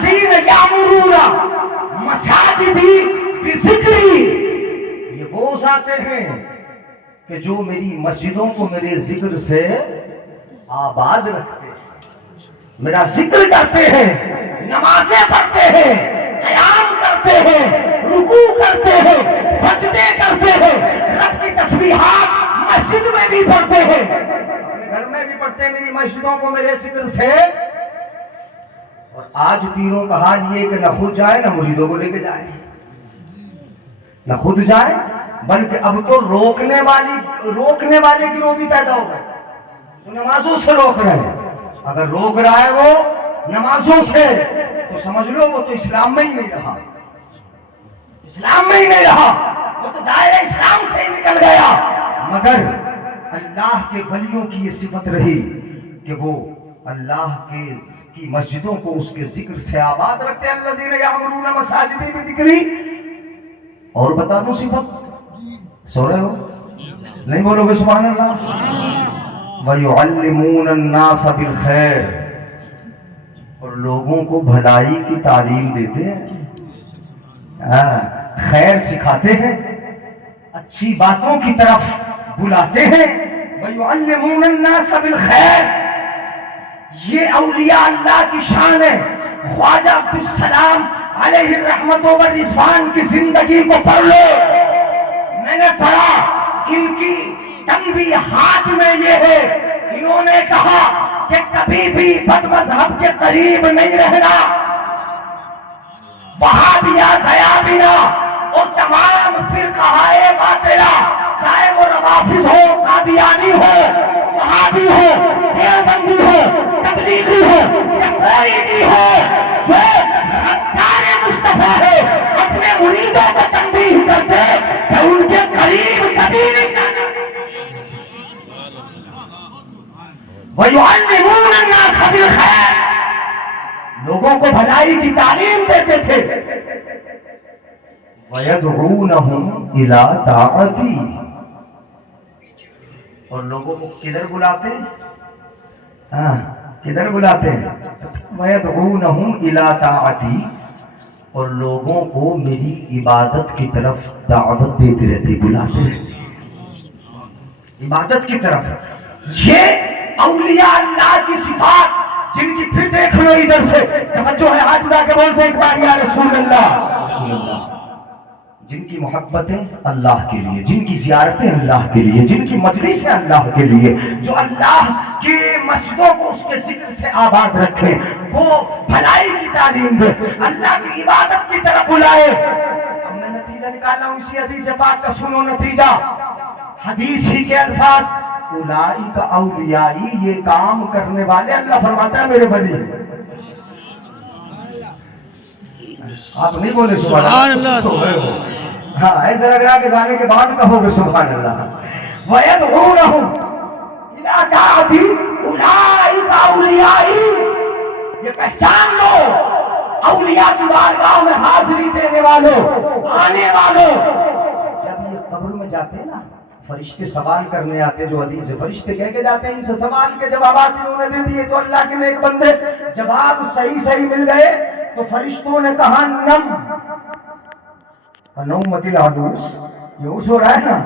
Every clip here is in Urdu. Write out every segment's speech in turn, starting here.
الذین یامرون مساجدی بذکری، یہ وہ ذاتیں ہیں کہ جو میری مسجدوں کو میرے ذکر سے آباد رکھتے ہیں، میرا ذکر کرتے ہیں، نمازیں پڑھتے ہیں، قیام کرتے ہیں، رکوع کرتے ہیں، سجدے کرتے ہیں، رب کی تسبیحات مسجد میں بھی پڑھتے ہیں، اپنے گھر میں بھی پڑھتے ہیں، میری مسجدوں کو میرے ذکر سے۔ اور آج پیروں کا حال یہ کہ نہ خود جائے نہ مریدوں کو لے کے جائے، نہ خود جائے بلکہ اب تو روکنے والے گروہ بھی پیدا ہو گئے، تو نمازوں سے روک رہے ہیں۔ اگر روک رہا ہے وہ نمازوں سے تو سمجھ لو وہ تو اسلام میں ہی نہیں رہا، اسلام میں ہی نہیں رہا، وہ تو دائرہ اسلام سے ہی نکل گیا۔ مگر اللہ کے ولیوں کی یہ صفت رہی کہ وہ اللہ کی مسجدوں کو اس کے ذکر سے آباد رکھتے ہیں۔ الذین یامرون مساجدی بذکری۔ اور بتا دوں صفت، سو رہے ہو نہیں؟ بولو گے سبحان اللہ؟ وَيُعَلِّمُونَ النَّاسَ بِالْخَيْرِ، اور لوگوں کو بھلائی کی تعلیم دیتے ہیں، خیر سکھاتے ہیں، اچھی باتوں کی طرف بلاتے ہیں۔ وَيُعَلِّمُونَ النَّاسَ بِالْخَيْرِ، یہ اولیاء اللہ کی شان ہے۔ خواجہ عبدالسلام علیہ الرحمت و رضوان کی زندگی کو پڑھ لو، میں نے پڑھا، ان کی تنبیہات میں یہ ہے، انہوں نے کہا کہ کبھی بھی بد مذہب کے قریب نہیں رہنا، وہابیہ دیابیہ اور تمام فرقہ باطلہ، چاہے وہ روافض ہو، قادیانی ہو، وہابی ہو، دیوبندی ہو، تبلیغی ہو یا کوئی بھی ہو، جو خطار مصطفیٰ ہے اپنے مریدوں کو تنبیہ کرتے کہ ان کے قریب کبھی نہیں جانا۔ وَيُعَلِّمُونَ النَّاسَ بِالْخَيْرِ، لوگوں کو بھلائی کی تعلیم دیتے تھے۔ وَيَدْعُونَهُمْ إِلَىٰ طَاعَتِي، اور لوگوں کو کدھر بلاتے ہیں؟ کدھر بلاتے ہیں؟ وَيَدْعُونَهُمْ إِلَىٰ طَاعَتِي، اور لوگوں کو میری عبادت کی طرف دعوت دیتے رہتے، بلاتے رہتے عبادت کی طرف۔ یہ اولیاء اللہ کی صفات جن کی پھر دیکھ لو ادھر سے، توجہ ہے، ہاتھ اٹھا کے بولتے ایک بار یا رسول اللہ۔ جن کی محبتیں اللہ کے لیے، جن کی زیارتیں اللہ کے لیے، جن کی مجلسیں اللہ کے لیے، جو اللہ کی مسجدوں کو اس کے ذکر سے آباد رکھے، وہ بھلائی کی تعلیم دے، اللہ کی عبادت کی طرف بلائے۔ اب میں نتیجہ نکالنا ہوں اسی حدیث پاک کا، سنو نتیجہ، حدیث ہی کے الفاظ، اولئک اولیائی، یہ کام کرنے والے، اللہ فرماتا ہے میرے ولی۔ آپ نہیں بولے سبحان اللہ؟ ہاں ایسا لگ رہا کہ گانے کے بعد کہو گے سبحان اللہ۔ وَيَدْعُونَهُمْ إِلَىٰ طَاعَتِي أُولَٰئِكَ أَوْلِيَائِي، یہ پہچان لو، اولیاء کی بارگاہ میں حاضری دینے والوں، آنے والوں۔ جب یہ قبر میں جاتے ہیں نا، فرشتے سوال کرنے آتے، جو حدیث ہے، فرشتے کہہ کے جاتے ہیں ان سے سوال کے جوابات انہوں نے دے دیے، تو اللہ کے نیک بندے جواب صحیح مل گئے تو فرشتوں نے کہا نم نومت العروس، یہ اس ہو رہا ہے نا،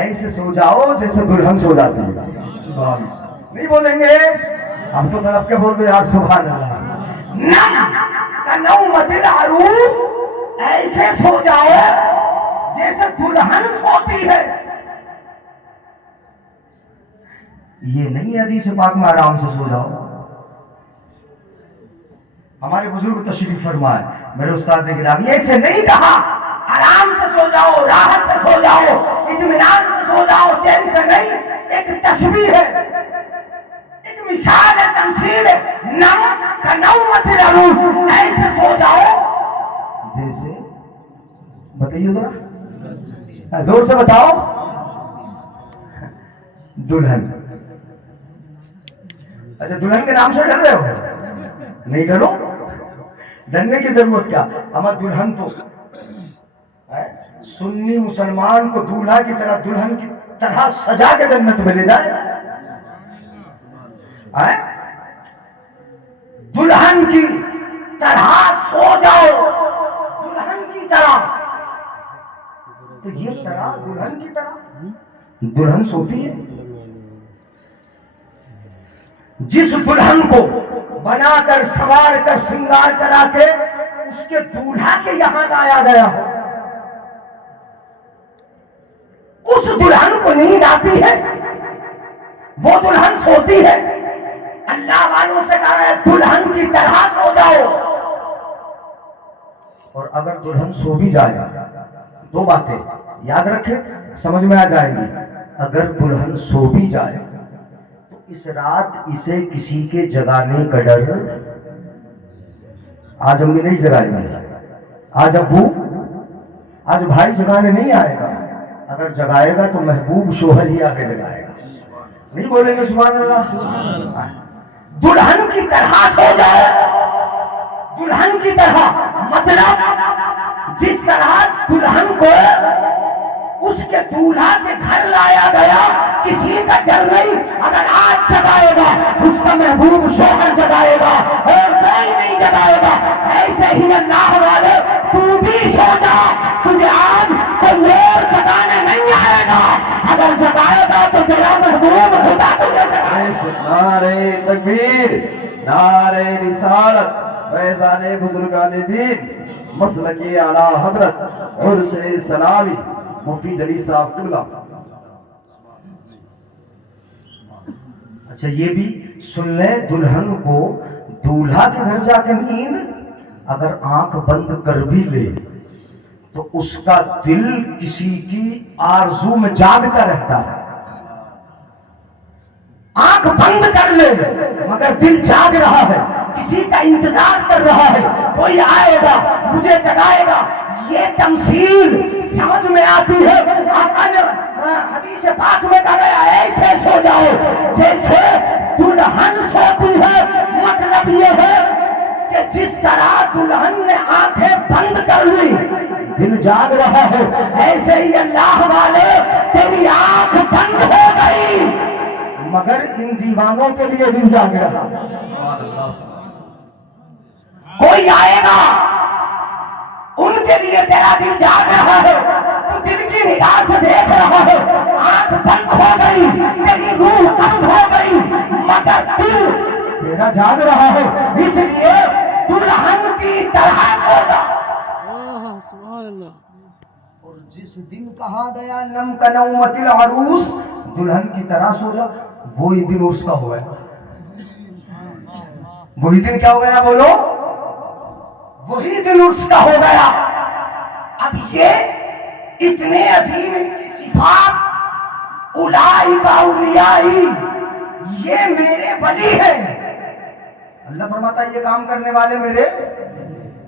ایسے سو جاؤ جیسے دلہن سو جاتی ہے۔ نہیں بولیں گے؟ ہم تو طرف کے بول دو یار سبحان اللہ۔ نم نومت العروس، ایسے سو جاؤ جیسے دلہن سوتی ہے۔ یہ نہیں حدیث پاک میں آرام سے سو جاؤ۔ ہمارے بزرگ تشریف فرمائے، میرے استاد گرامی، ایسے نہیں کہا آرام سے سو جاؤ، راحت سے سو جاؤ، اطمینان سے سو جاؤ، چین سے نہیں، ایک تشبیہ ہے، ایک مثال ہے، تمثیل ہے۔ نم کنومت العروس، ایسے سو جاؤ جیسے، بتائیے ذرا زور سے بتاؤ، دلہن۔ اچھا دلہن کے نام سے ڈر رہے ہو؟ نہیں ڈرو، ڈرنے کی ضرورت کیا؟ ہمارا دلہن تو سنی مسلمان کو دولہا کی طرح، دلہن کی طرح سجا کے جنت میں لے جائے۔ دلہن کی طرح سو جاؤ، دلہن کی طرح. تو یہ طرح دلہن کی طرح، دلہن سوتی ہے. جس دلہن کو بنا کر سوار کر سنگار کرا کے اس کے دولہا کے یہاں لایا گیا ہو، اس دلہن کو نیند آتی ہے، وہ دلہن سوتی ہے. اللہ والوں سے کہا ہے دلہن کی طرح سو جاؤ. اور اگر دلہن سو بھی جائے، دو باتیں یاد رکھیں، سمجھ میں آ جائے گی. اگر دلہن سو بھی جائے تو اس رات اسے کسی کے جگانے کا ڈر. آج امی نہیں جگائیں گے، آج ابو، آج بھائی جگانے نہیں آئے گا. اگر جگائے گا تو محبوب شوہر ہی آگے جگائے گا. نہیں بولیں گے سبحان اللہ؟ دلہن کی طرح سو جائے، دلہن کی طرح مطلب جس طرح دلہن کو اس کے دولہا کے گھر لایا گیا کسی کا ڈر نہیں. اگر آج جگائے گا اس کا محبوب شوہر جگائے گا اور کوئی نہیں جگائے گا. ایسے ہی اللہ والے تو بھی سو جا، تجھے آج کوئی اور جگانے نہیں آئے گا. اگر جگائے گا تو تیرا محبوب خدا تجھے جگائے گا. نعرہ تکبیر، نعرہ رسالت، فیضان بزرگان دین، مسلکی اعلیٰ حضرت عرس سلامی مفتی جلیل صاحب قبلہ. اچھا یہ بھی سن لیں، دلہن کو دولہا کے گھر جا کے نیند اگر آنکھ بند کر بھی لے تو اس کا دل کسی کی آرزو میں جاگتا رہتا ہے. آنکھ بند کر لے مگر دل جاگ رہا ہے، کسی کا انتظار کر رہا ہے، کوئی آئے گا مجھے جگائے گا. یہ تمثیل سمجھ میں آتی ہے. آقا نے حدیث پاک میں کہا گیا ایسے سو جاؤ جیسے دلہن سوتی ہے. مطلب یہ ہے کہ جس طرح دلہن نے آنکھیں بند کر لی دل جاگ رہا ہے، ایسے ہی اللہ والے تیری آنکھ بند ہو گئی مگر ان دیوانوں کے لیے دل جاگ رہا. کوئی آئے گا ان کے لیے تیرا دل جاگ رہا ہے، تو دل کی نگاہ سے دیکھ رہا ہے. آنکھ بند ہو گئی، تیری روح قبض ہو گئی مگر دل تیرا جاگ رہا ہے. اس لیے دلہن کی طرح سو جا. سبحان اللہ. اور جس دن کہا گیا نم کا نومت العروس، دلہن کی طرح سو جا، وہی دن عرس کا ہو گیا. وہی دن کیا ہو گیا بولو؟ وہی دن عرس کا ہو گیا. اب یہ اتنے عظیم ان کی صفات، اولئک اولیائی، یہ میرے ولی ہیں. اللہ فرماتا ہے یہ کام کرنے والے میرے،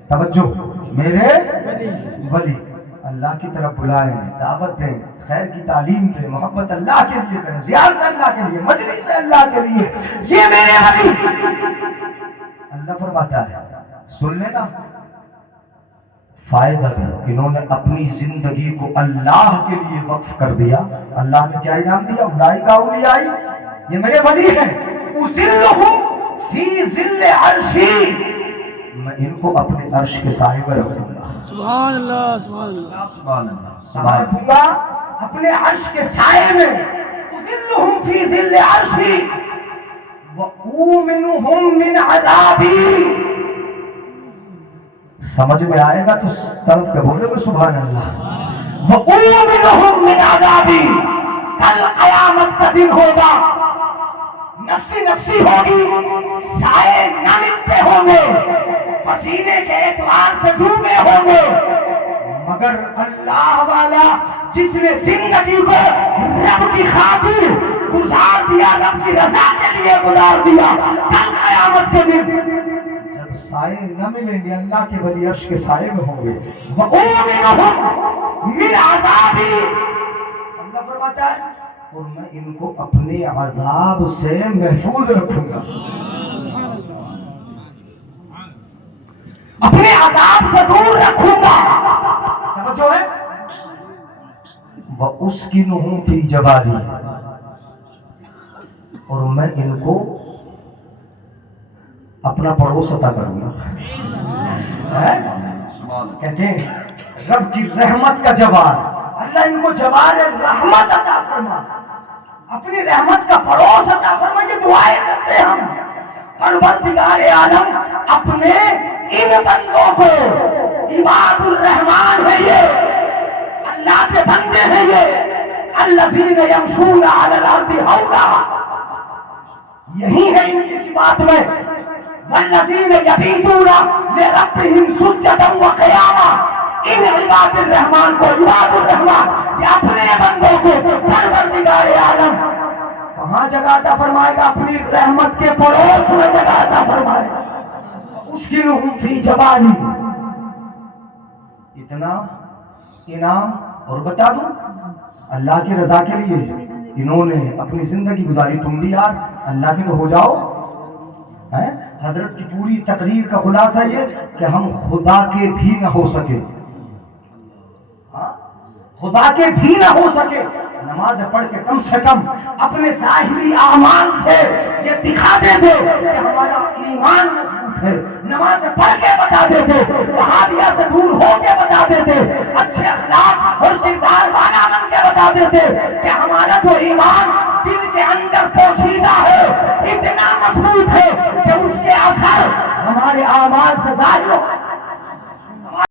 توجہ، میرے ولی. اللہ کی طرف بلائیں، دعوت دیں، خیر کی تعلیم دیں، محبت اللہ کے لیے کریں، زیارت اللہ کے لیے، مجلس اللہ کے لیے، یہ میرے ولی. اللہ فرماتا ہے سن لینا فائدہ ہے، انہوں نے اپنی زندگی کو اللہ کے لیے وقف کر دیا. اللہ نے کیا انعام دیا؟ اولئک اولیائی، یہ میرے ولی ہیں. اذلہم فی ظل عرشی، میں ان کو اپنے عرش کے سائے میں رکھوں گا. سبحان اللہ. سبحان اللہ. سبحان اللہ. سائے رکھوں گا اپنے عرش کے سائے میں. اذلہم فی ظل عرشی وَأُومِنُهُمْ مِنْ عَذَابِي. سمجھ میں آئے گا تو طرف کے بولے گے سبحان اللہ. وَأُومِنُهُمْ مِنْ عَذَابِي. کل قیامت کا دن ہوگا، نفسی نفسی ہوگی، سائے نہ ملتے ہوں گے، پسینے کے اعتبار سے ڈوبے ہوں گے، مگر اللہ والا جس نے زندگی کو رب کی خاطر گزار دیا، رب کی رضا کے لیے گزار دیا، کل قیامت کے دن جب سائے نہ ملیں گے اللہ کے ولی عرش کے سائے میں ہوں گے. وَأُومِنُهُمْ مِنْ عَذَابِي. اللہ فرماتا ہے اور میں ان کو اپنے عذاب سے محفوظ رکھوں گا، اپنے عذاب سے دور رکھوں گا. توجہ ہے. وَأُسْكِنُهُمْ فِي جَوَارِي، اور میں ان کو اپنا پڑوس عطا کروں گا. کہتے ہیں رب کی رحمت کا جوار، اللہ ان کو جوار رحمت عطا فرما، اپنی رحمت کا پڑوس عطا فرما. یہ دعائیں کرتے ہم. پروردگار عالم اپنے ان بندوں کو، عباد الرحمان ہے یہ، اللہ کے بندے ہیں یہ، الذین یمشون علی الارض ہونا، یہی ہے ان کی صفات میں. والذین یبیتون لربہم سجدا وقیاما، ان عباد الرحمان کو، عباد الرحمان یہ اپنے بندوں کو پروردگار عالم کہاں جگہ عطا فرمائے گا؟ اپنی رحمت کے پڑوس میں جگہ عطا فرمائے گا. اسکنہم فی جبالی. اتنا انعام. اور بتا دوں اللہ کی رضا کے لیے انہوں نے اپنی زندگی گزاری، تم بھی یار اللہ کے تو ہو جاؤ. حضرت کی پوری تقریر کا خلاصہ یہ کہ ہم خدا کے بھی نہ ہو سکے، خدا کے بھی نہ ہو سکے، نماز پڑھ کے کم سے کم اپنے ظاہری اعمال سے یہ دکھا دیتے کہ ہمارا ایمان مضبوط ہے. نماز پڑھ کے بتا دیتے، وہابیہ سے دور ہو کے بتا دیتے، اچھے اخلاق اور کردار والا بن کے بتا دیتے کہ ہمارا جو ایمان دل کے اندر پوشیدہ ہے اتنا مضبوط ہے کہ اس کے اثر ہمارے اعمال سے ظاہر ہو.